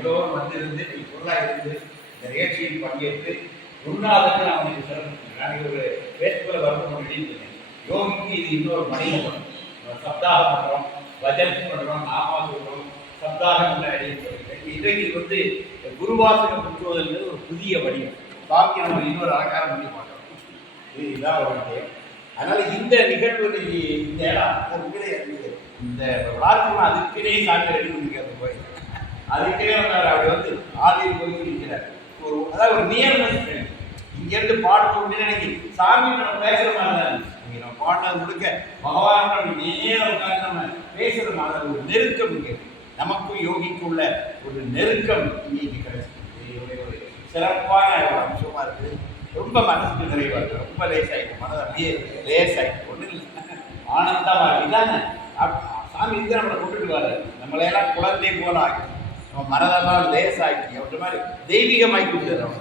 எல்லோரும் வந்திருந்து பொருளாக இருந்து இந்த நிகழ்ச்சியில் பங்கேற்று குருநாதருக்கு நான் உங்களுக்கு சிறப்பு. நான் ஒரு பேஸ்புக்கில் வரணும் எழுதியிருந்தேன். யோகிக்கு இது இன்னொரு மனிதன். சப்தாக பண்ணுறோம், பஜன் பண்ணுறோம், நாமா சொல்கிறோம், சப்தாகம் எழுதியிருக்கிறேன். இன்றைக்கு குருவாசகம் முற்றுவதற்கு ஒரு புதிய வடிவம். பாக்கி நம்ம இன்னொரு அலங்காரம் பண்ணி மாட்டோம். இதுதான் ஒரு விஷயம். அதனால இந்த நிகழ்வு இந்த இடம் இந்த விளாட்டம் அதுக்குனே சாமி ரெடி பண்ணிக்கிறது கோயில். அதுக்கே அப்படி ஆதியில் போய் இருக்கிறார். அதாவது ஒரு நியர்னஸ். இங்கேருந்து பாடணும் நினைக்கி சாமி நம்ம பேசுகிற மாதிரி தான். இங்கே நம்ம பாடினது முழுக்க பகவான் அப்படி நேரம் உட்காந்து நம்ம பேசுகிற மாதிரி ஒரு நெருக்கம் இங்கே நமக்கும் யோகிக்கும் உள்ள ஒரு நெருக்கம் இங்கே கிடைச்சிருக்கு. சிறப்பான அம்சமாக இருக்குது. ரொம்ப மனசுக்கு நிறைவாக இருக்குது. ரொம்ப லேசாகிடும். மனது அப்படியே லேசாகிடும். ஒன்றும் இல்லை, ஆனந்தமாக இதானே சாமி இருந்து நம்மளை கொண்டுட்டு வர நம்மளையெல்லாம் குழந்தை போல ஆகி நம்ம மனதெல்லாம் லேசாகி அவற்ற மாதிரி தெய்வீகமாக்கி கொடுத்துறோம்.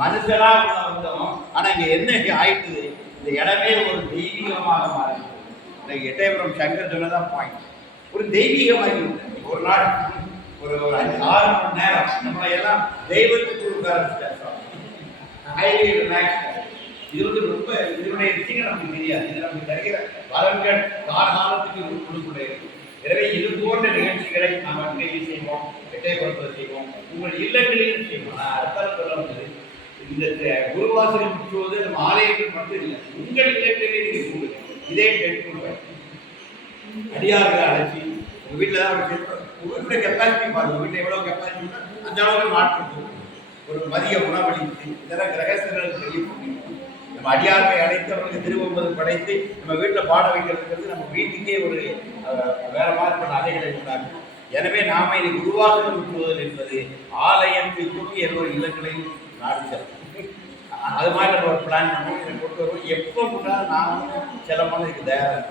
மனுஷனாக வந்தோம். ஆனால் இங்கே என்ன ஆயிட்டுது, இந்த இடமே ஒரு தெய்வீகமாக மாறி. இன்னைக்கு எட்டயபுரம் சங்கர் சொன்னதான் பாயிண்ட். ஒரு தெய்வீகமாகி ஒரு நாள் ஒரு 5-6 மணி நேரம் நம்மளை எல்லாம் தெய்வத்துக்கு கொடுக்க ஆரம்பிச்சிட்டார். Highly relax. இது ரொம்ப இதனுடைய விஷயங்கள் நமக்கு தெரியாது. இது நமக்கு தருகிற வரங்கள் காலகாலத்துக்கு கொடுக்கக்கூடிய. எனவே இது போன்ற நிகழ்ச்சிகளை நாம் அங்கேயும் செய்வோம், எட்டயபுரத்தில் செய்வோம், உங்கள் இல்லங்களிலும் செய்வோம். நான் அடுத்த சொல்ல வந்தது, இந்த குருவாசகம் முற்றுவது நம்ம ஆலயங்கள் மட்டும் இல்லை, உங்கள் இல்லங்களிலே நீங்கள் கூடுங்க. இதே கேட்கணும். அடியார்கள் அழைச்சி உங்கள் வீட்டில் தான் உங்கள் வீட்டில் கெப்பாசிட்டி பாருங்கள். உங்கள் வீட்டில் எவ்வளோ கெப்பாசிட்டினா அந்த அளவுக்கு மாற்றம் ஒரு மதிய உணவளித்து இதெல்லாம் கிரகஸ்தர்களுக்கு தெரிய முடியும். நம்ம அடியார்மை அழைத்தவர்களுக்கு திருவம்பது படைத்து நம்ம வீட்டில் பாட வைக்கிறதுங்கிறது நம்ம வீட்டுக்கே ஒரு வேற மாதிரி அலைகளை உண்டாகும். எனவே நாம இது குருவாசகம் முற்றுவதல் என்பது ஆலயத்திற்கும் எல்லோரும் இல்லங்களையும் நாடு செல்லும். அது மாதிரி நம்ம ஒரு பிளான் பண்ணுவோம். இதை கொண்டு வருவோம். எப்போ முன்னாலும் நானும் செல்லமான இதுக்கு தயாராக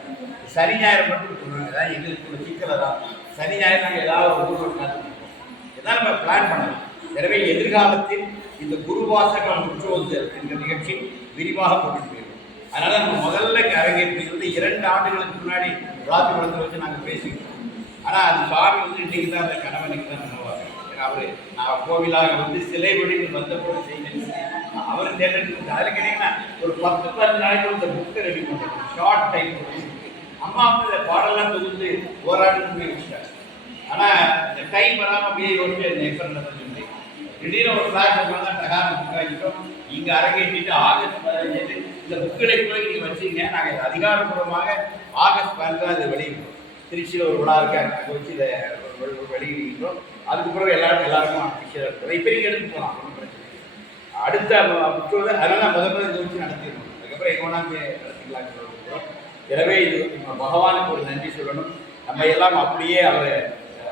சனி ஞாயிறு மட்டும் சொல்லுவாங்க. ஏதாவது எங்களுக்கு ஒரு சிக்கலை தான். சனி ஞாயிறு நாங்கள் ஏதாவது ஒரு ஊர் காத்துருக்கோம். இதான் நம்ம பிளான் பண்ணலாம். எனவே எதிர்காலத்தில் இந்த குருவாசகம் முற்றுவது என்ற நிகழ்ச்சி விரிவாக கொண்டு போயிருக்கோம். அதனால நம்ம முதல்ல அரங்கேற்றிலிருந்து 2 ஆண்டுகளுக்கு முன்னாடி ராத்திரி குளத்தை வச்சு நாங்கள் பேசிக்கிட்டோம். ஆனால் அது சாமி இன்னைக்கு தான் அந்த கணவனுக்கு தான் நனவாங்க. ஏன்னா நான் கோவிலாக சிலை வடிவில் வந்தபோது செய்யணும். அவர் தேர்ந்தெடுத்து அதில் கேட்டீங்கன்னா ஒரு 10-15 நாளைக்கு இந்த புக்கை ரெடி பண்ணுறோம். ஷார்ட் டைம் அம்மா இந்த பாடலாம் தொகுத்து ஓராண்டு போய் வச்சுட்டாங்க. ஆனால் இந்த டைம் வராமல் அப்படியே யோசிச்சு நெஃபர் திடீர்னு ஒரு கிளாஸ் தான் டகாரம் புக் ஆகிட்டோம். இங்கே அரங்கேற்றிட்டு ஆகஸ்ட் 15 இந்த புக்களை போய் நீங்கள் வச்சிங்க. நாங்கள் அதிகாரப்பூர்வமாக ஆகஸ்ட் 15 அதை வெளியிடுறோம். திருச்சியில் ஒரு விழா இருக்காங்க, அங்கே வச்சு இதை வெளியிடுகிறோம். அதுக்கு பிறகு எல்லாருக்கும் அஃபிஷியலாக இருக்கிறோம். இப்போ நீங்கள் எடுத்து போகலாம், ஒன்றும் பிரச்சனை இல்லை. அடுத்த புக்கு அதனால் முதல்ல இதை வச்சு நடத்திடணும். அதுக்கப்புறம் எங்கோனாங்க நடத்திக்கலாம்னு சொல்லியிருக்கிறோம். எனவே இது நம்ம பகவானுக்கு ஒரு நன்றி சொல்லணும். நம்ம எல்லாம் அப்படியே அவரை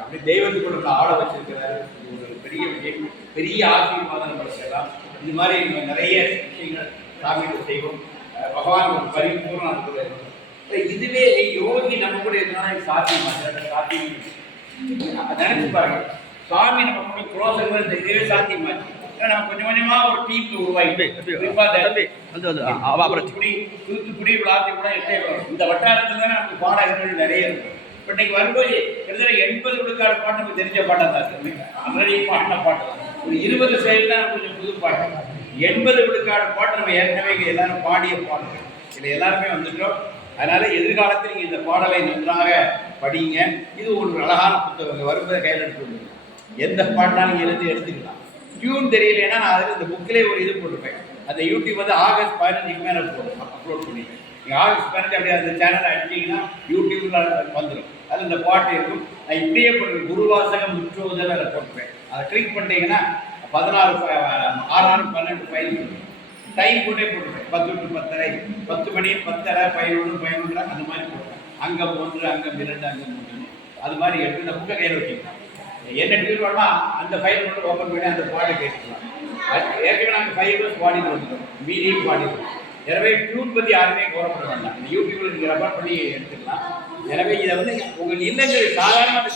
அப்படி தெய்வத்துக்குள்ள ஆள வச்சிருக்கிறாரு. ஒரு பெரிய விஷயம், பெரிய ஆசீர்வாதம் நம்ம செய்யலாம். இது மாதிரி நிறைய விஷயங்கள் சாமியை செய்வோம். பகவான் ஒரு பரிபூர்ணம் அனுப்புகிறார். இதுவே யோகி நம்ம கூட இருந்தாலும் சாத்தியமாக சாத்தியம் நினைச்சு பாருங்க. சாமி நம்ம கூட குரோசங்கள் இந்த இதுவே சாத்தியமாச்சு. நம்ம கொஞ்சம் கொஞ்சமா ஒரு டீம் உருவாகிட்டு தூத்துக்குடி விளாத்தி கூட இந்த வட்டாரத்தில் தான் நமக்கு பாடகர்கள் நிறைய இருக்கும். இப்போ இன்னைக்கு வரும்போது கிட்டத்தட்ட 80 விழுக்காடு பாட்டு நமக்கு தெரிஞ்ச பாட்டாக தான் இருக்கு. ஆல்ரெடி பாடின பாட்டு ஒரு 20 சைடு தான் கொஞ்சம் புது பாட்டு. 80 விழுக்காடு பாட்டு நம்ம ஏற்கனவே எல்லாரும் பாடிய பாடல். இதில் எல்லாருமே வந்துட்டோம். அதனால எதிர்காலத்தில் நீங்கள் இந்த பாடலை நன்றாக படிங்க. இது ஒரு அழகான புத்தகம். வரும்போது கையில் எடுத்து எந்த பாட்டாலும் நீங்கள் எடுத்துக்கலாம். டியூன் தெரியலைன்னா நான் அதில் இந்த புக்கிலே ஒரு இது போட்டுப்பேன். அந்த யூடியூப் ஆகஸ்ட் 15 மேலே அப்லோட் பண்ணிப்பேன். நீங்கள் ஆகஸ்ட் 15 அப்படியே அந்த சேனலை அடிச்சிங்கன்னா யூடியூப்பில் வந்துடும். அது இந்த பாட்டு இருக்கும். நான் இப்படியே போட்டுருக்கேன். குருவாசகம் முற்றுவதில் அதை போட்டுப்பேன். அதை கிளிக் பண்ணிட்டீங்கன்னா 16 6 12 ஃபைல் டைம் போட்டே போட்டுருப்பேன். 10 to 10:30, 10 மணி 10:30 11 11 அந்த மாதிரி போடுவேன். அங்கம் 1 அங்கம் 2 அங்கம் 3 அது மாதிரி எடுத்து இந்த புக்கை கையில் வச்சுக்கலாம். என்ன டியூன் வேணுமா அந்த ஃபைல் மட்டும் ஓப்பன் பண்ணி அந்த பாட்டை கேட்டுக்கலாம். ஏற்கனவே நாங்கள் 5 ஹவர்ஸ் பாடிட்டு வந்துடும், மீடியம் பாடிடுவோம். எனவே டியூன் பற்றி யாருமே கோரப்பட வேண்டாம். இந்த யூடியூப்ல நீங்கள் ரெஃபர் பண்ணி எடுத்துக்கலாம். எனவே இதை உங்கள் இல்லங்கள் சாதாரணமான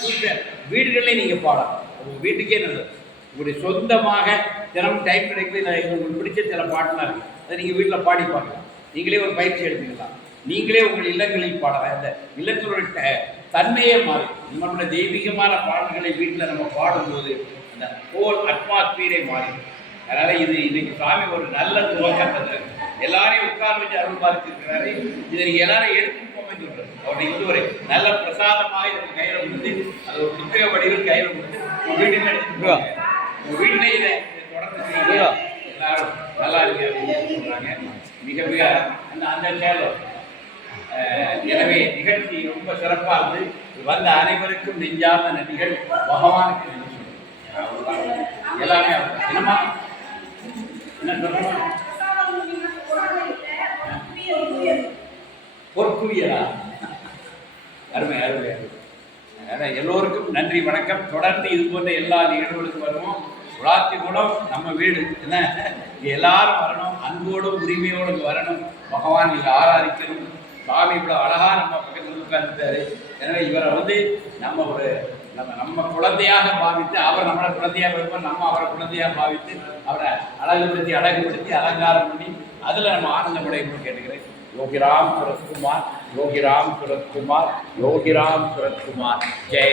வீடுகளிலே நீங்கள் பாடலாம். உங்கள் வீட்டுக்கே நல்லது. உங்களுடைய சொந்தமாக தினமும் டைம் கிடைக்குது. உங்களுக்கு பிடிச்ச சில பாட்டுலாம் இருக்குது. அதை நீங்கள் வீட்டில் பாடி பார்க்கலாம். நீங்களே ஒரு பயிற்சி எடுத்துக்கலாம். நீங்களே உங்கள் இல்லங்களில் பாடலாம். இந்த இல்லங்களுடைய தன்மையே மாறும். நம்மளுடைய தெய்வீகமான பாடல்களை வீட்டில் நம்ம பாடும்போது அந்த ஹோல் அட்மாஸ்பியரே மாறி. அதனால இது இன்னைக்கு சாமி ஒரு நல்ல துவக்கத்தை எல்லாரையும் உட்கார வச்சு அருள் பார்த்துருக்கிறாரு. இதை நீங்க எல்லாரும் எடுத்து போகணும்னு சொல்றாரு. அவருடைய இதுவரை நல்ல பிரசாதமாக இதுக்கு கையில கொடுத்து அது ஒரு புத்தக வடிவில் கையில கொடுத்து உங்க வீட்டுக்கு எடுத்துட்டு போவாங்க. உங்க வீட்டிலே இதை தொடர்ந்து எல்லாரும் நல்லா இருக்கு அப்படின்னு சொல்றாங்க. மிக மிக அந்த சேலம். எனவே நிகழ்ச்சி ரொம்ப சிறப்பாக இருந்து வந்த அனைவருக்கும் நெஞ்சார்ந்த நன்றிகள். பகவானுக்கு நன்றி சொல்றேன். எல்லாமே என்னமா என்ன சொல்றோம்? பொற்குவியலா? அருமை அருமை. அதான் எல்லோருக்கும் நன்றி வணக்கம். தொடர்ந்து இது போன்ற எல்லா நிகழ்வுகளுக்கும் வருவோம். உலாத்தி குளம் நம்ம வீடு என்ன, எல்லாரும் வரணும், அன்போடும் உரிமையோடு வரணும். பகவான் இதை ஆராதிக்கணும். சாமி இவ்வளோ அழகா நம்ம பக்கத்தில் உட்கார்ந்துட்டாரு. எனவே இவரை நம்ம குழந்தையாக பாவித்து, அவர் நம்மளை குழந்தையாக வைப்போம், நம்ம அவரை குழந்தையாக பாவித்து அவரை அழகுபடுத்தி அலங்காரம் பண்ணி அதில் நம்ம ஆனந்தமடையணும்னு கேட்டுக்கிறேன். யோகிராம் சுரத்குமார், யோகிராம் சுரத்குமார், யோகிராம் சுரத்குமார். ஜெய